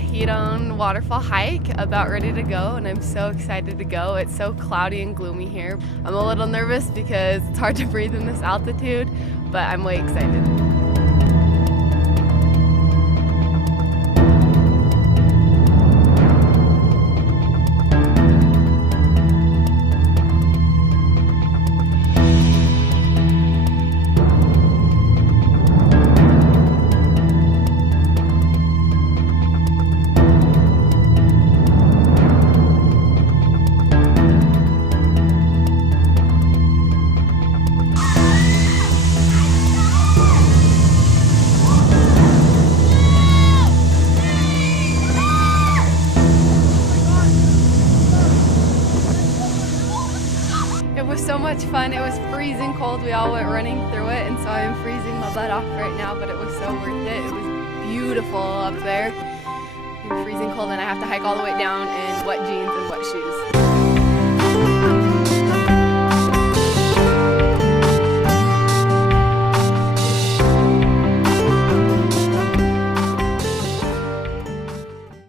the Giron waterfall hike, about ready to go, and I'm so excited to go. It's so cloudy and gloomy here. I'm a little nervous because it's hard to breathe in this altitude, but I'm way excited. It was so much fun. It was freezing cold. We all went running through it, and so I'm freezing my butt off right now, but it was so worth it. It was beautiful up there. I'm freezing cold, and I have to hike all the way down in wet jeans and wet shoes.